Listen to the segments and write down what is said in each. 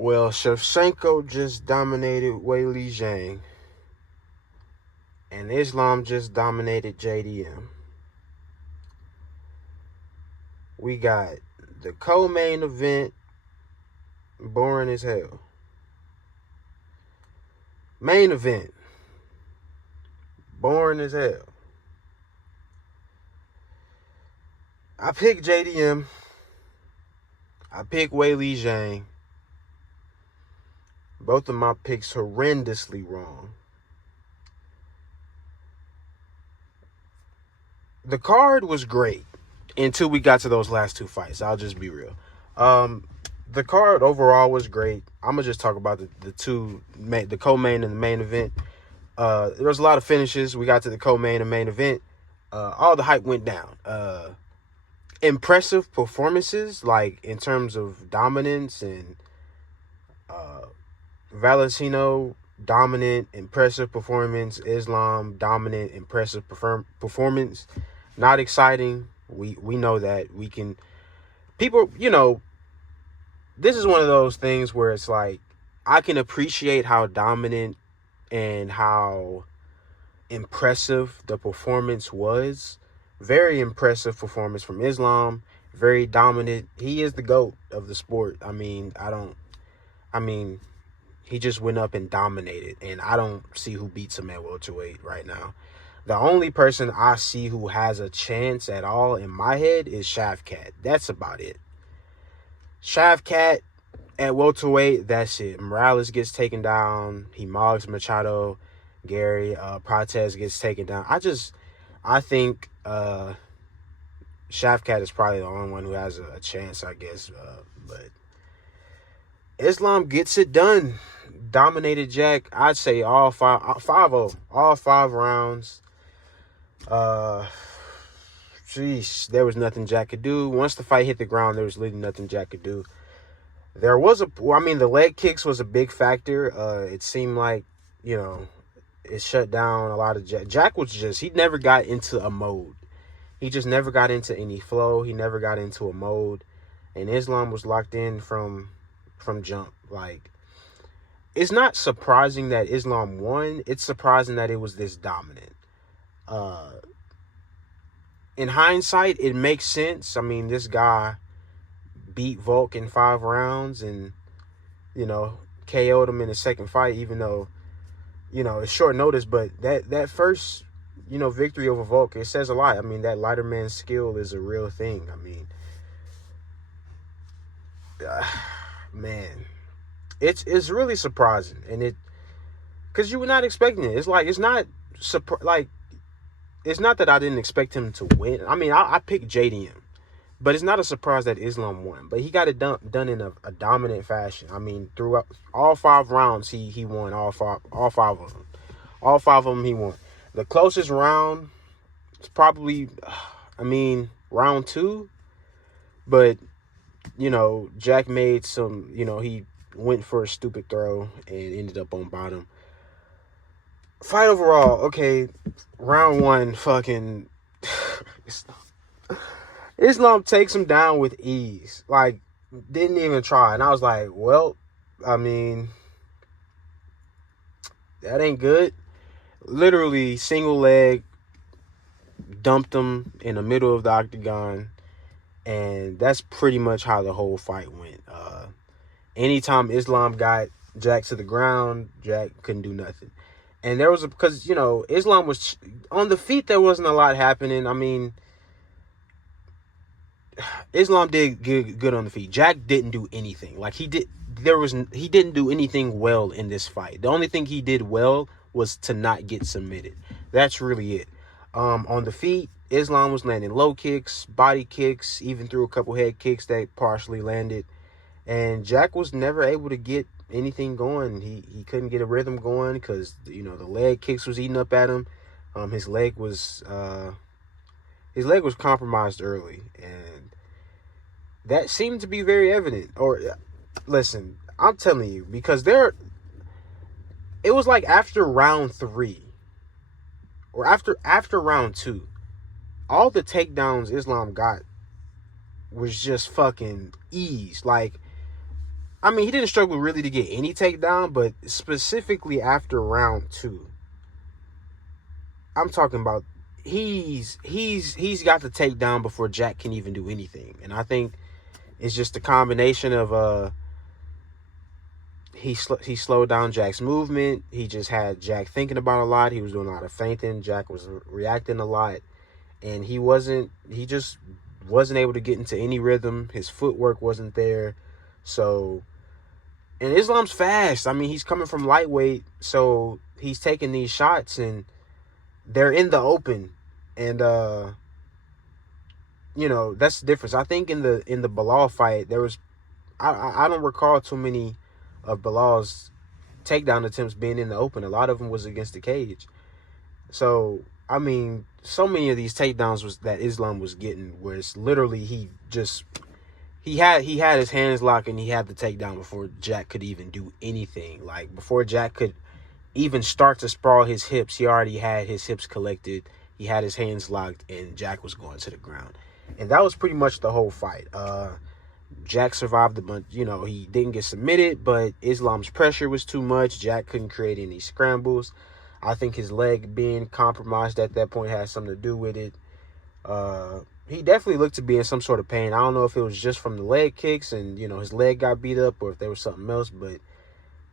Well, Shevchenko just dominated Weili Zhang, and Islam just dominated JDM. We got the co-main event, boring as hell. Main event, boring as hell. I picked JDM. I picked Weili Zhang. Both of my picks horrendously wrong. The card was great until we got to those last two fights. I'll just be real. The card overall was great. I'm gonna just talk about the co-main and the main event. There was a lot of finishes. We got to the co-main and main event. All the hype went down. Impressive performances, like in terms of dominance and Valentino dominant, impressive performance. Islam dominant, impressive performance. Not exciting. We know that we can. People, this is one of those things where it's like I can appreciate how dominant and how impressive the performance was. Very impressive performance from Islam. Very dominant. He is the GOAT of the sport. He just went up and dominated, and I don't see who beats him at welterweight right now. The only person I see who has a chance at all in my head is Shavkat. That's about it. Shavkat at welterweight, that's it. Morales gets taken down. He mogs Machado. Gary Prates gets taken down. I think Shavkat is probably the only one who has a chance, I guess. But Islam gets it done. Dominated Jack. I'd say all 5-0. All 5 rounds. There was nothing Jack could do. Once the fight hit the ground, there was literally nothing Jack could do. The leg kicks was a big factor. It seemed like, it shut down a lot of Jack. Jack was he never got into a mode. He just never got into any flow. He never got into a mode. And Islam was locked in from jump. Like, it's not surprising that Islam won. It's surprising that it was this dominant. In hindsight, it makes sense. I mean, this guy beat Volk in 5 rounds and, KO'd him in the second fight, even though, it's short notice. But that first, victory over Volk, it says a lot. I mean, that lighter man's skill is a real thing. I mean, man, it's really surprising. And because you were not expecting it. It's like, it's not that I didn't expect him to win. I mean, I picked JDM, but it's not a surprise that Islam won. But he got it done in a dominant fashion. I mean, throughout all 5 rounds, he won all five of them. All 5 of them he won. The closest round is probably, round 2. But, Jack made some, he went for a stupid throw and ended up on bottom. Fight overall, okay, round 1, fucking Islam takes him down with ease. Like, didn't even try. And I was like, well, that ain't good. Literally, single leg, dumped him in the middle of the octagon. And that's pretty much how the whole fight went. Anytime Islam got Jack to the ground, Jack couldn't do nothing. And there was because Islam was on the feet. There wasn't a lot happening. I mean, Islam did good on the feet. Jack didn't do anything. Like, he didn't do anything well in this fight. The only thing he did well was to not get submitted. That's really it. On the feet, Islam was landing low kicks, body kicks, even threw a couple head kicks that partially landed. And Jack was never able to get anything going. He couldn't get a rhythm going because the leg kicks was eating up at him. His leg was compromised early, and that seemed to be very evident. Or listen, I'm telling you, because it was like after round 3 or after round 2, all the takedowns Islam got was just fucking ease. Like, I mean, he didn't struggle really to get any takedown, but specifically after round 2, I'm talking about he's got the takedown before Jack can even do anything. And I think it's just a combination of he slowed down Jack's movement. He just had Jack thinking about a lot. He was doing a lot of feinting. Jack was reacting a lot, and he just wasn't able to get into any rhythm. His footwork wasn't there. So, and Islam's fast. I mean, he's coming from lightweight, so he's taking these shots, and they're in the open. And that's the difference. I think in the Bilal fight, there was I don't recall too many of Bilal's takedown attempts being in the open. A lot of them was against the cage. So, I mean, so many of these takedowns was that Islam was getting, where it's literally he had his hands locked and he had the takedown before Jack could even do anything. Like, before Jack could even start to sprawl his hips, he already had his hips collected. He had his hands locked, and Jack was going to the ground. And that was pretty much the whole fight. Jack survived the bunch. He didn't get submitted, but Islam's pressure was too much. Jack couldn't create any scrambles. I think his leg being compromised at that point had something to do with it. He definitely looked to be in some sort of pain. I don't know if it was just from the leg kicks and, his leg got beat up, or if there was something else, but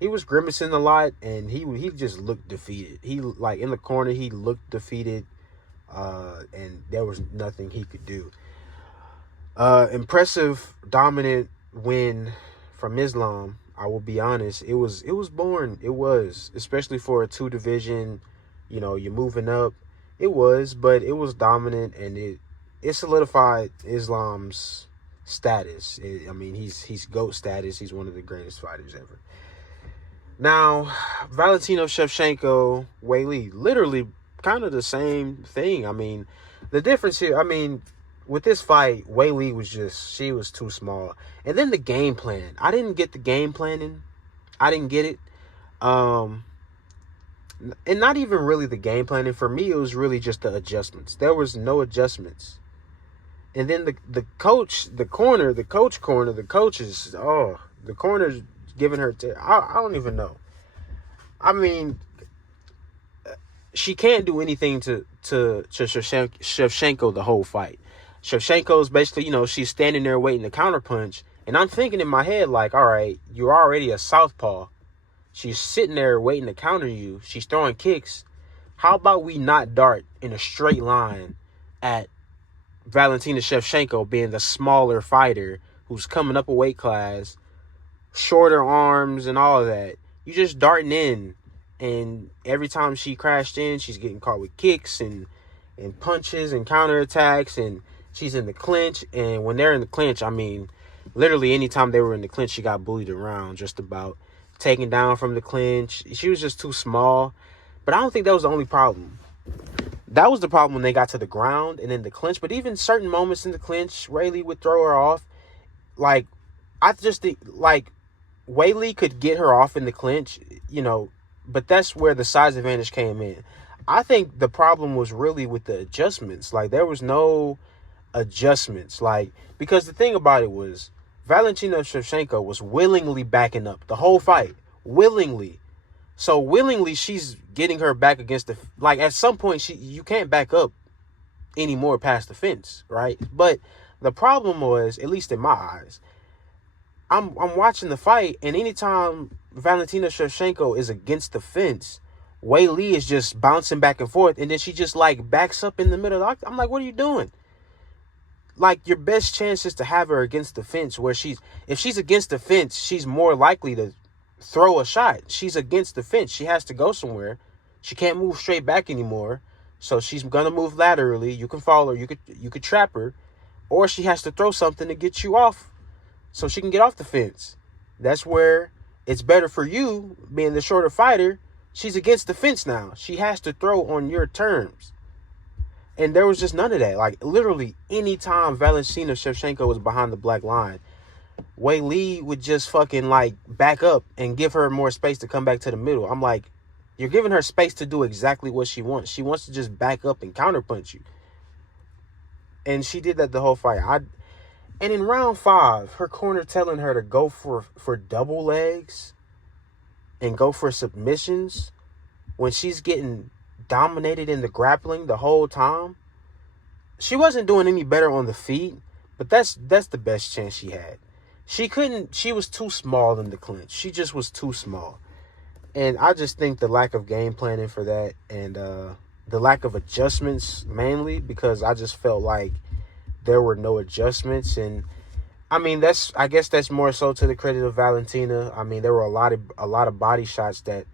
he was grimacing a lot, and he just looked defeated. He, like, in the corner, he looked defeated, and there was nothing he could do. Impressive, dominant win from Islam. I will be honest. It was boring. It was, especially for a 2 division. You're moving up. It was, but it was dominant, and it solidified Islam's status. He's GOAT status. He's one of the greatest fighters ever. Now, Valentino Shevchenko, Weili, literally kind of the same thing. I mean, the difference here, with this fight, Weili she was too small. And then the game plan. I didn't get the game planning. I didn't get it. And not even really the game planning. For me, it was really just the adjustments. There was no adjustments. And then the coach corner's giving her, I don't even know. I mean, she can't do anything to Shevchenko the whole fight. Shevchenko's basically, she's standing there waiting to counterpunch. And I'm thinking in my head, like, all right, you're already a southpaw. She's sitting there waiting to counter you. She's throwing kicks. How about we not dart in a straight line at Valentina Shevchenko being the smaller fighter who's coming up a weight class, shorter arms and all of that. You just darting in. And every time she crashed in, she's getting caught with kicks and punches and counterattacks, and she's in the clinch. And when they're in the clinch, literally anytime they were in the clinch, she got bullied around, just about taken down from the clinch. She was just too small. But I don't think that was the only problem. That was the problem when they got to the ground and in the clinch. But even certain moments in the clinch, Weili would throw her off. Like, I just think, like, Weili could get her off in the clinch, but that's where the size advantage came in. I think the problem was really with the adjustments. Like, there was no adjustments. Like, because the thing about it was, Valentina Shevchenko was willingly backing up the whole fight. Willingly. So, willingly, she's getting her back against the... Like, at some point, you can't back up anymore past the fence, right? But the problem was, at least in my eyes, I'm watching the fight, and anytime Valentina Shevchenko is against the fence, Weili is just bouncing back and forth, and then she just, like, backs up in the middle. I'm like, what are you doing? Like, your best chance is to have her against the fence, where if she's against the fence, she's more likely to throw a shot. She's against the fence. She has to go somewhere. She can't move straight back anymore, so she's going to move laterally. You can follow her. You could trap her, or she has to throw something to get you off, so she can get off the fence. That's where it's better for you, being the shorter fighter. She's against the fence now. She has to throw on your terms. And there was just none of that. Like, literally, anytime Valentina Shevchenko was behind the black line, Weili would just fucking, like, back up and give her more space to come back to the middle. I'm like, you're giving her space to do exactly what she wants. She wants to just back up and counterpunch you. And she did that the whole fight. And in round 5, her corner telling her to go for double legs and go for submissions when she's getting dominated in the grappling the whole time. She wasn't doing any better on the feet, but that's the best chance she had. She was too small in the clinch. She just was too small. And I just think the lack of game planning for that, and the lack of adjustments, mainly because I just felt like there were no adjustments. And I mean, I guess that's more so to the credit of Valentina. I mean, there were a lot of body shots that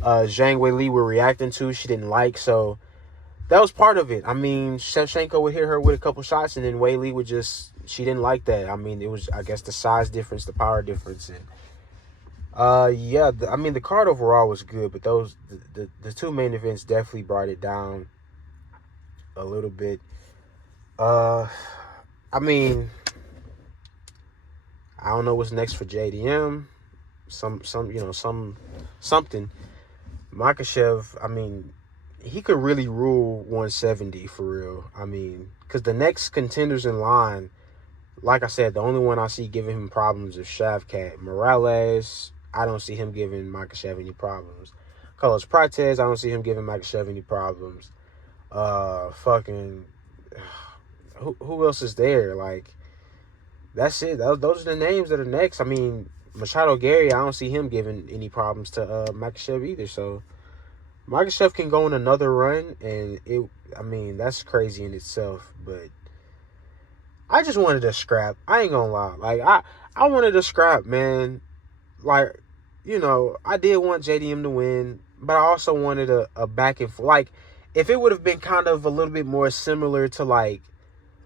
Zhang Weili were reacting to. She didn't like, so that was part of it. I mean, Shevchenko would hit her with a couple shots, and then Weili would she didn't like that. I mean, it was, I guess, the size difference, the power difference, and yeah. I mean, the card overall was good, but the two main events definitely brought it down a little bit. I mean, I don't know what's next for JDM. Something. Makhachev, I mean, he could really rule 170 for real. I mean, because the next contenders in line, like I said, the only one I see giving him problems is Shavkat. Morales, I don't see him giving Makhachev any problems. Carlos Prates, I don't see him giving Makhachev any problems. Fucking, who else is there? Like, that's it. Those are the names that are next. I mean, Machado Gary, I don't see him giving any problems to Makhachev either. So Makhachev can go on another run, and I mean, that's crazy in itself. But I just wanted to scrap. I ain't gonna lie. Like, I wanted to scrap, man. Like, I did want JDM to win, but I also wanted a back and forth. Like, if it would have been kind of a little bit more similar to, like,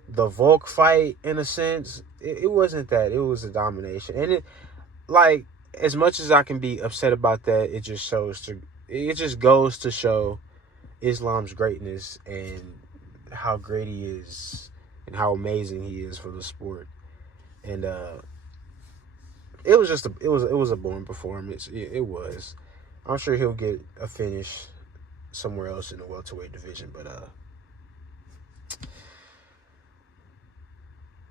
the Volk fight, in a sense, it wasn't that. It was a domination. And it, like, as much as I can be upset about that, it just goes to show Islam's greatness and how great he is and how amazing he is for the sport. And it was just it was a boring performance. It was. I'm sure he'll get a finish somewhere else in the welterweight division, but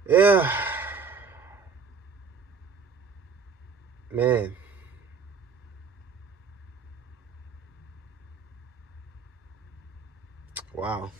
yeah, man. Wow.